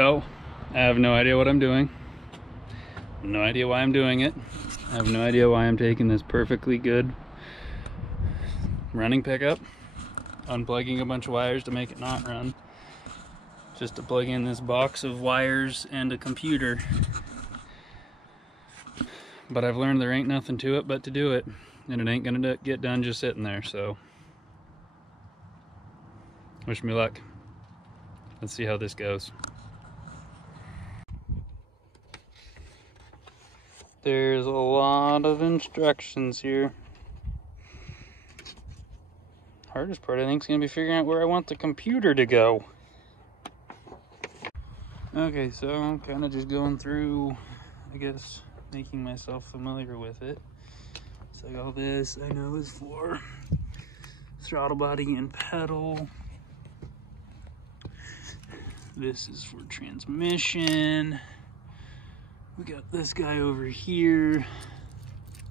So, I have no idea what I'm doing. No idea why I'm doing it. I have no idea why I'm taking this perfectly good running pickup, unplugging a bunch of wires to make it not run, just to plug in this box of wires and a computer. But I've learned there ain't nothing to it but to do it, and it ain't gonna get done just sitting there, so wish me luck. Let's see how this goes. There's a lot of instructions here. Hardest part, I think, is going to be figuring out where I want the computer to go. Okay, so I'm kind of just going through, I guess, making myself familiar with it. So like all this I know is for throttle body and pedal. This is for transmission. We got this guy over here.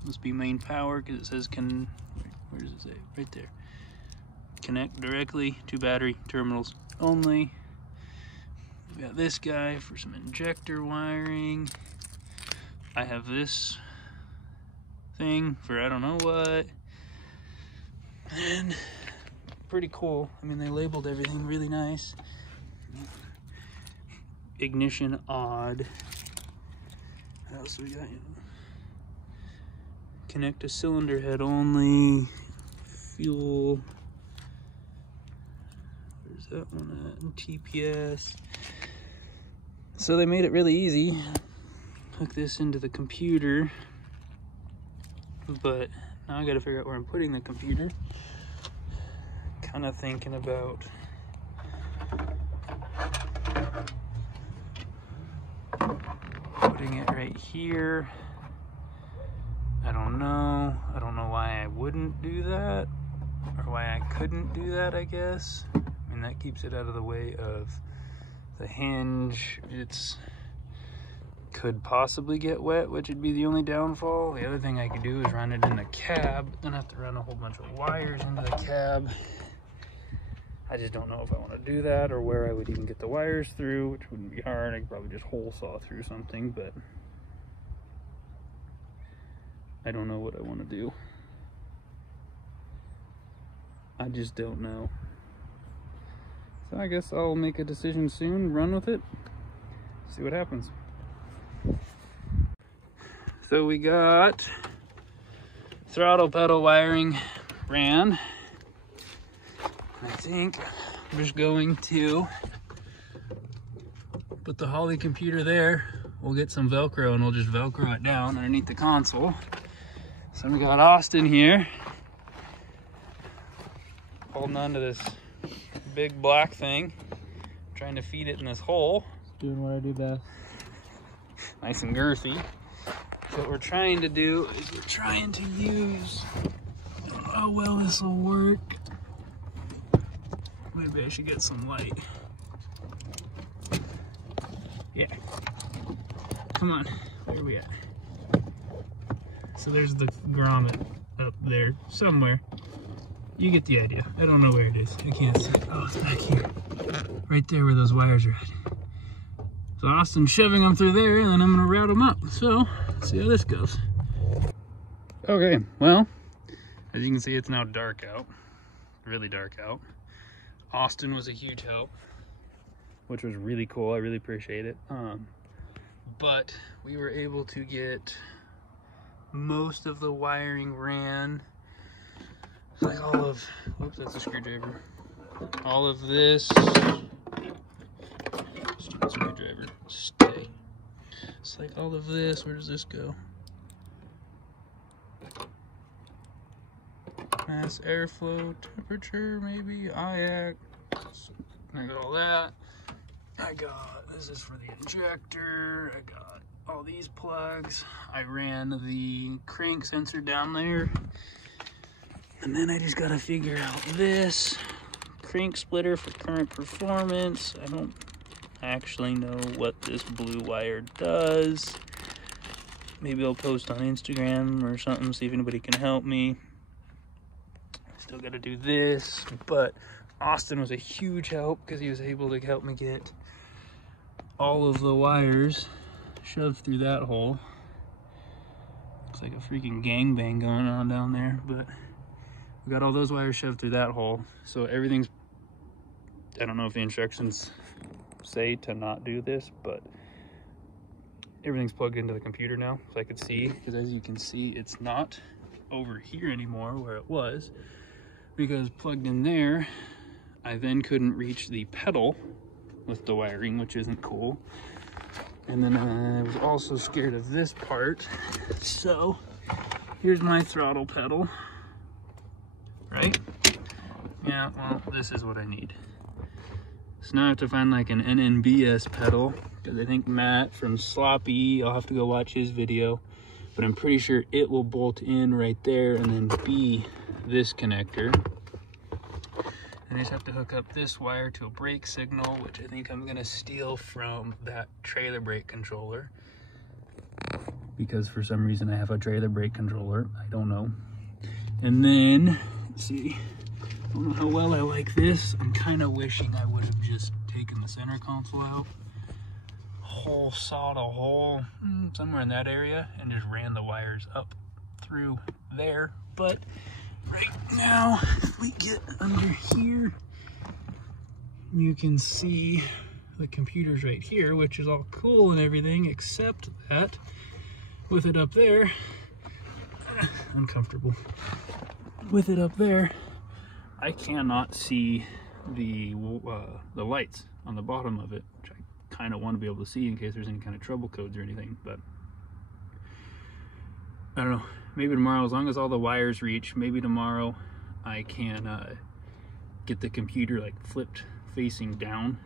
Must be main power because it says where does it say? Right there. Connect directly to battery terminals only. We got this guy for some injector wiring. I have this thing for I don't know what. And pretty cool. I mean, they labeled everything really nice. Ignition odd. What else we got? Connect to cylinder head only. Fuel. Where's that one at? TPS. So they made it really easy. Hook this into the computer. But now I gotta figure out where I'm putting the computer. Kind of thinking about putting it right here. I don't know why I wouldn't do that, or why I couldn't do that, I guess. I mean, that keeps it out of the way of the hinge. It's could possibly get wet, which would be the only downfall. The other thing I could do is run it in the cab, then I have to run a whole bunch of wires into the cab. I just don't know if I want to do that or where I would even get the wires through, which wouldn't be hard. I could probably just hole saw through something, but I don't know what I want to do. I just don't know. So I guess I'll make a decision soon, run with it, see what happens. So we got throttle pedal wiring ran. I think I'm just going to put the Holley computer there. We'll get some Velcro and we'll just Velcro it down underneath the console. So we got Austin here holding on to this big black thing, trying to feed it in this hole. Doing what I do best. Nice and girthy. So what we're trying to do is we're trying to use, I don't know how well this will work. Maybe I should get some light. Yeah. Come on, where are we at? So there's the grommet up there somewhere. You get the idea. I don't know where it is. I can't see. Oh, it's back here. Right there where those wires are at. So Austin's shoving them through there, and then I'm gonna route them up. So, let's see how this goes. Okay, well, as you can see, it's now dark out. Really dark out. Austin was a huge help, which was really cool. I really appreciate it. But we were able to get most of the wiring ran. It's like all of, whoops, that's a screwdriver. All of this, stupid screwdriver, stay. It's like all of this, where does this go? Mass airflow, temperature, maybe, IAC. So I got all that. This is for the injector. I got all these plugs. I ran the crank sensor down there. And then I just gotta figure out this crank splitter for current performance. I don't actually know what this blue wire does. Maybe I'll post on Instagram or something, see if anybody can help me. Still gotta do this, but Austin was a huge help because he was able to help me get all of the wires shoved through that hole. Looks like a freaking gangbang going on down there, but we got all those wires shoved through that hole. So everything's, I don't know if the instructions say to not do this, but everything's plugged into the computer now, so I could see, because as you can see, it's not over here anymore where it was, because plugged in there, I then couldn't reach the pedal with the wiring, which isn't cool. And then I was also scared of this part. So here's my throttle pedal, right? Yeah, well, this is what I need. So now I have to find like an NNBS pedal, because I think Matt from Sloppy, I'll have to go watch his video, but I'm pretty sure it will bolt in right there and then be this connector. And I just have to hook up this wire to a brake signal, which I think I'm gonna steal from that trailer brake controller, because for some reason I have a trailer brake controller, I don't know. And then, let's see, I don't know how well I like this. I'm kind of wishing I would have just taken the center console out, sawed a hole somewhere in that area, and just ran the wires up through there. But right now, if we get under here, you can see the computer's right here, which is all cool and everything, except that with it up there, uncomfortable. With it up there, I cannot see the lights on the bottom of it, which I kind of want to be able to see in case there's any kind of trouble codes or anything, but I don't know. Maybe tomorrow, as long as all the wires reach, maybe tomorrow I can get the computer like flipped facing down,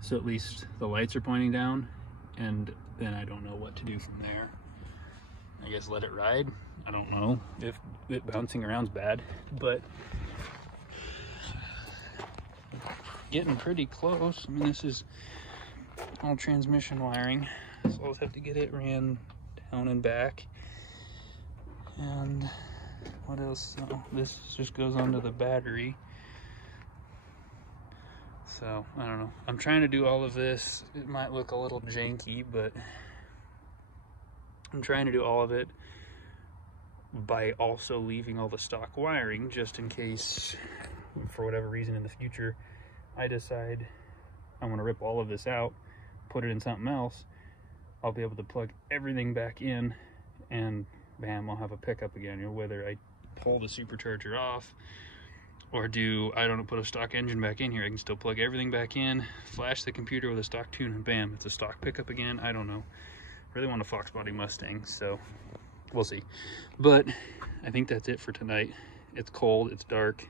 so at least the lights are pointing down, and then I don't know what to do from there. I guess let it ride. I don't know if it bouncing around's bad, but getting pretty close. I mean, this is all transmission wiring, so I'll have to get it ran down and back. And what else? Oh, this just goes onto the battery. So I don't know. I'm trying to do all of this. It might look a little janky, but I'm trying to do all of it by also leaving all the stock wiring, just in case, for whatever reason in the future, I decide I want to rip all of this out, put it in something else. I'll be able to plug everything back in, and bam, I'll have a pickup again. You know, whether I pull the supercharger off or do, I don't know, put a stock engine back in here, I can still plug everything back in, flash the computer with a stock tune, and bam, it's a stock pickup again. I don't know. Really want a Fox body Mustang, so we'll see. But I think that's it for tonight. It's cold, it's dark.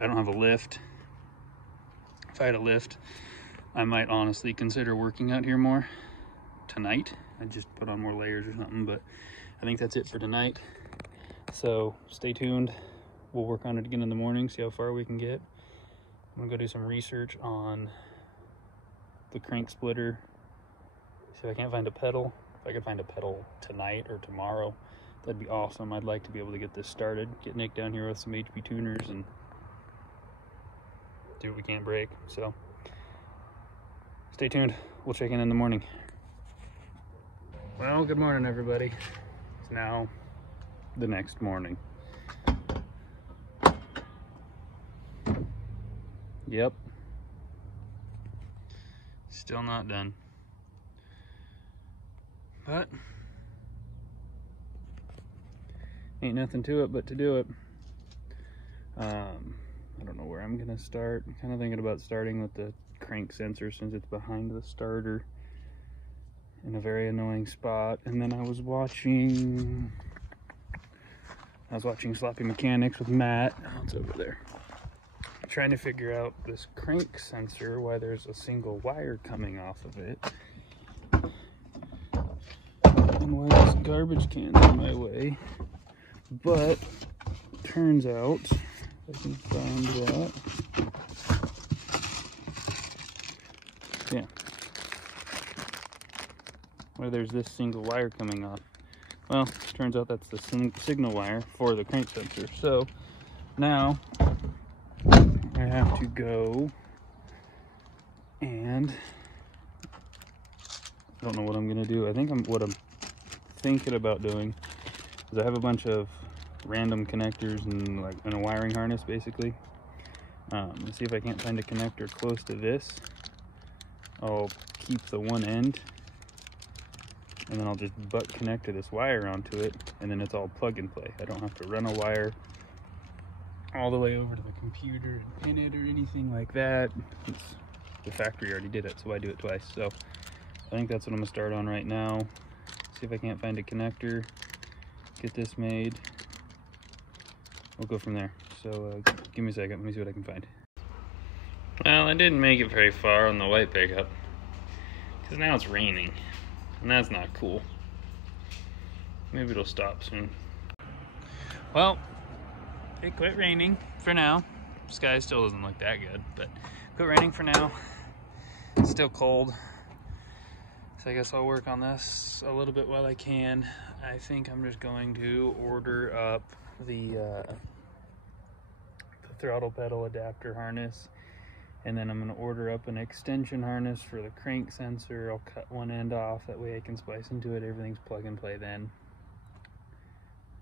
I don't have a lift. If I had a lift, I might honestly consider working out here more tonight. I'd just put on more layers or something, but I think that's it for tonight. So stay tuned. We'll work on it again in the morning, see how far we can get. I'm gonna go do some research on the crank splitter, see if I can't find a pedal. If I could find a pedal tonight or tomorrow, that'd be awesome. I'd like to be able to get this started, get Nick down here with some HP tuners and do what we can break. So stay tuned. We'll check in the morning. Well, good morning, everybody. It's now the next morning. Yep. Still not done. But ain't nothing to it but to do it. I don't know where I'm gonna start. I'm kind of thinking about starting with the crank sensor, since it's behind the starter in a very annoying spot. And then I was watching Sloppy Mechanics with Matt. Oh, it's over there. Trying to figure out this crank sensor, why there's a single wire coming off of it, and why this garbage can's in my way. But turns out, if I can find that, yeah, where there's this single wire coming off. Well, turns out that's the signal wire for the crank sensor. So now I have to go and don't know what I'm gonna do. I think what I'm thinking about doing is I have a bunch of random connectors and like in a wiring harness basically. Let's see if I can't find a connector close to this. I'll keep the one end and then I'll just butt connect to this wire onto it, and then it's all plug and play. I don't have to run a wire all the way over to the computer and pin it or anything like that. The factory already did it, so why do it twice? So I think that's what I'm gonna start on right now. See if I can't find a connector, get this made. We'll go from there. So give me a second, let me see what I can find. Well, I didn't make it very far on the white pickup because now it's raining, and that's not cool. Maybe it'll stop soon. Well, it quit raining for now. Sky still doesn't look that good, but quit raining for now. It's still cold, so I guess I'll work on this a little bit while I can. I think I'm just going to order up the throttle pedal adapter harness, and then I'm going to order up an extension harness for the crank sensor. I'll cut one end off, that way I can splice into it. Everything's plug and play then.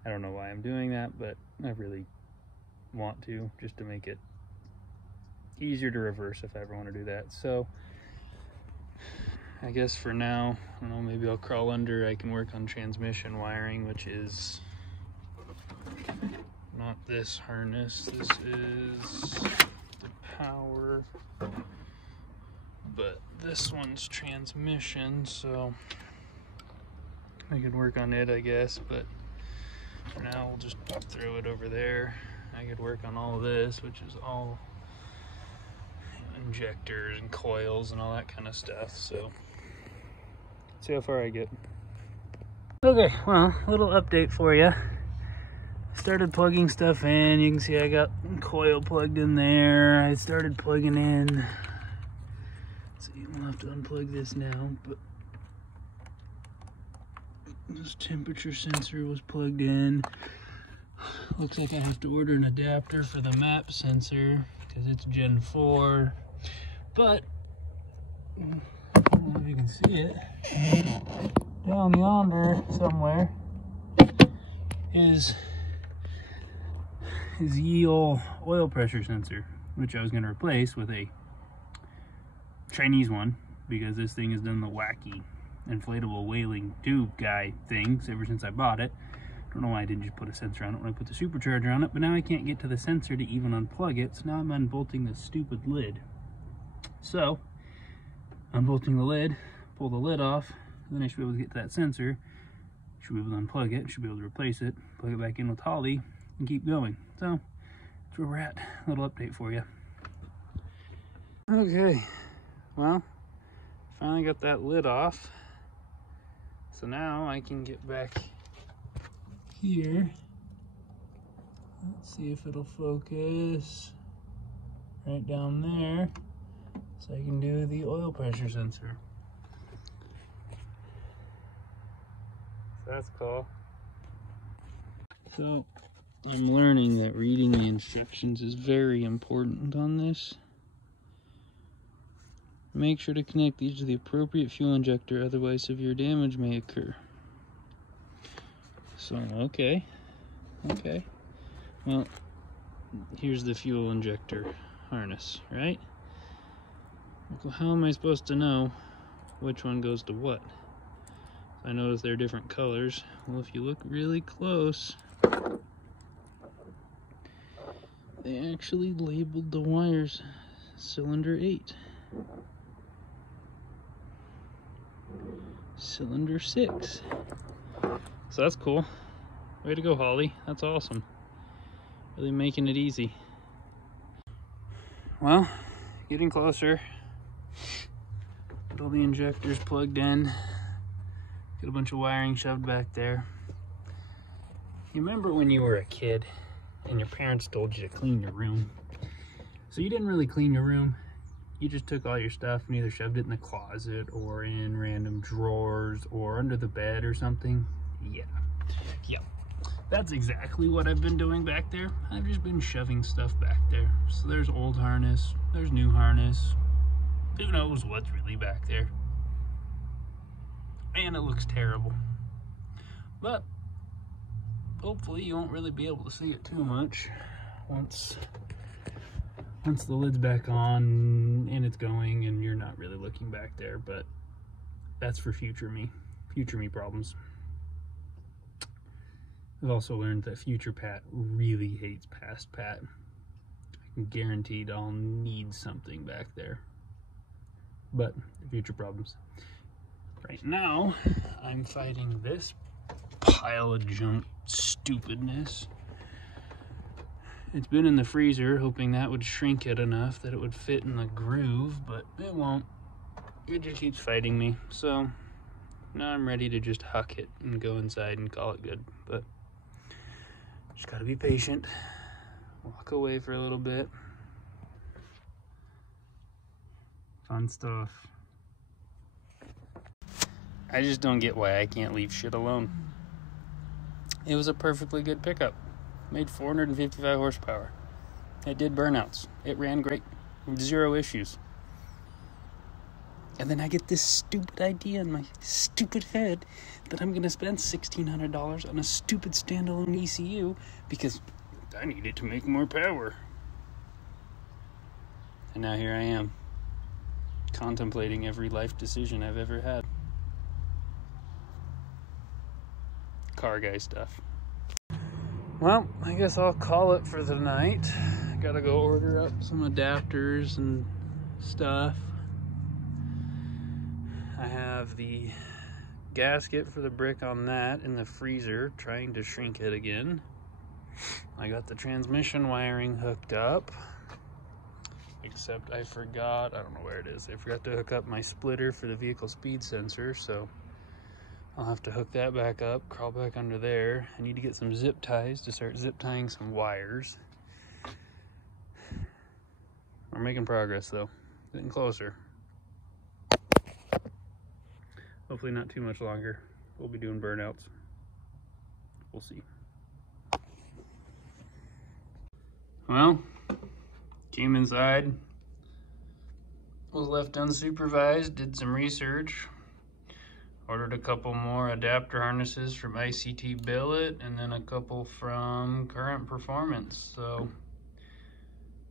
I don't know why I'm doing that, but I really want to, just to make it easier to reverse if I ever want to do that. So I guess for now, I don't know, maybe I'll crawl under. I can work on transmission wiring, which is not this harness. This is the power, but this one's transmission, so I could work on it, I guess. But for now, we'll just throw it over there. I could work on all of this, which is all injectors and coils and all that kind of stuff. So see how far I get. Okay, well, a little update for you. Started plugging stuff in. You can see I got coil plugged in there. I started plugging in. So we'll have to unplug this now, but this temperature sensor was plugged in. Looks like I have to order an adapter for the map sensor because it's Gen 4. But I don't know if you can see it. Down yonder somewhere is ye olde oil pressure sensor, which I was going to replace with a Chinese one because this thing has done the wacky inflatable whaling tube guy things ever since I bought it. I don't know why I didn't just put a sensor on it when I put the supercharger on it, but now I can't get to the sensor to even unplug it, so now I'm unbolting this stupid lid. So, unbolting the lid, pull the lid off, then I should be able to get to that sensor, should be able to unplug it, should be able to replace it, plug it back in with Holley, and keep going. So, that's where we're at. A little update for you. Okay, well, finally got that lid off. So now I can get back here. Let's see if it'll focus right down there, so I can do the oil pressure sensor. So that's cool. So I'm learning that reading the instructions is very important on this. Make sure to connect these to the appropriate fuel injector, otherwise severe damage may occur. So, okay. Well, here's the fuel injector harness, right? Well, how am I supposed to know which one goes to what? I notice they're different colors. Well, if you look really close, they actually labeled the wires cylinder 8. Cylinder 6. So that's cool. Way to go, Holley. That's awesome. Really making it easy. Well, getting closer. Get all the injectors plugged in. Get a bunch of wiring shoved back there. You remember when you were a kid and your parents told you to clean your room? So you didn't really clean your room. You just took all your stuff and either shoved it in the closet or in random drawers or under the bed or something. Yeah. That's exactly what I've been doing back there. I've just been shoving stuff back there. So there's old harness, there's new harness. Who knows what's really back there? and it looks terrible. But hopefully you won't really be able to see it too much once the lid's back on and it's going and you're not really looking back there. But that's for future me problems. I've also learned that future Pat really hates past Pat. I'm guaranteed I'll need something back there. But future problems. Right now, I'm fighting this pile of junk stupidness. It's been in the freezer, hoping that would shrink it enough that it would fit in the groove, but it won't. It just keeps fighting me. So now I'm ready to just huck it and go inside and call it good. But just gotta be patient. Walk away for a little bit. Fun stuff. I just don't get why I can't leave shit alone. It was a perfectly good pickup. Made 455 horsepower. It did burnouts. It ran great. 0 issues. And then I get this stupid idea in my stupid head that I'm going to spend $1,600 on a stupid standalone ECU because I need it to make more power. And now here I am, contemplating every life decision I've ever had. Car guy stuff. Well, I guess I'll call it for the night. Gotta go order up some adapters and stuff. I have the gasket for the brick on that in the freezer, trying to shrink it again. I got the transmission wiring hooked up, except I forgot, I don't know where it is. I forgot to hook up my splitter for the vehicle speed sensor, so I'll have to hook that back up, crawl back under there. I need to get some zip ties to start zip tying some wires. We're making progress though, getting closer. Hopefully not too much longer. We'll be doing burnouts. We'll see. Well, came inside, was left unsupervised, did some research, ordered a couple more adapter harnesses from ICT Billet, and then a couple from Current Performance. So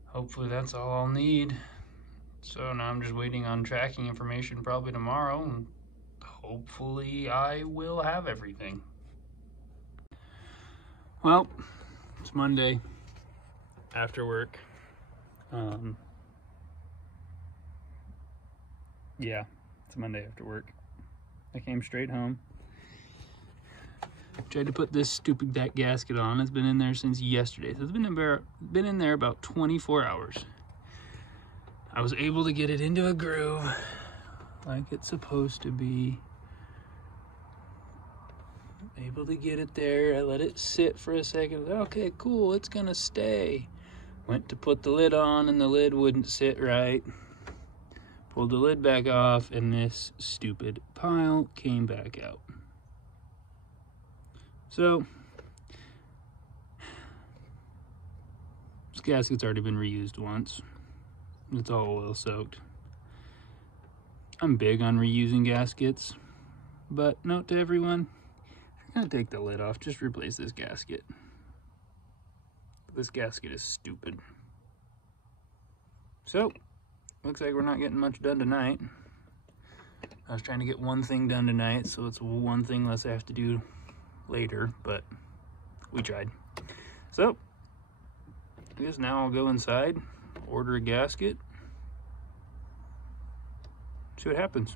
hopefully that's all I'll need. So now I'm just waiting on tracking information probably tomorrow, and hopefully I will have everything. Well, it's Monday after work. Yeah, it's Monday after work. I came straight home. Tried to put this stupid gasket on. It's been in there since yesterday. So it's been in there about 24 hours. I was able to get it into a groove like it's supposed to be. Able to get it there. I let it sit for a second. Okay, cool, it's gonna stay. Went to put the lid on and the lid wouldn't sit right. Pulled the lid back off and this stupid pile came back out. So this gasket's already been reused once. It's all oil soaked. I'm big on reusing gaskets, but note to everyone, if you're gonna take the lid off, just replace this gasket. This gasket is stupid. So, looks like we're not getting much done tonight. I was trying to get one thing done tonight, so it's one thing less I have to do later, but we tried. So, I guess now I'll go inside, order a gasket, see what happens.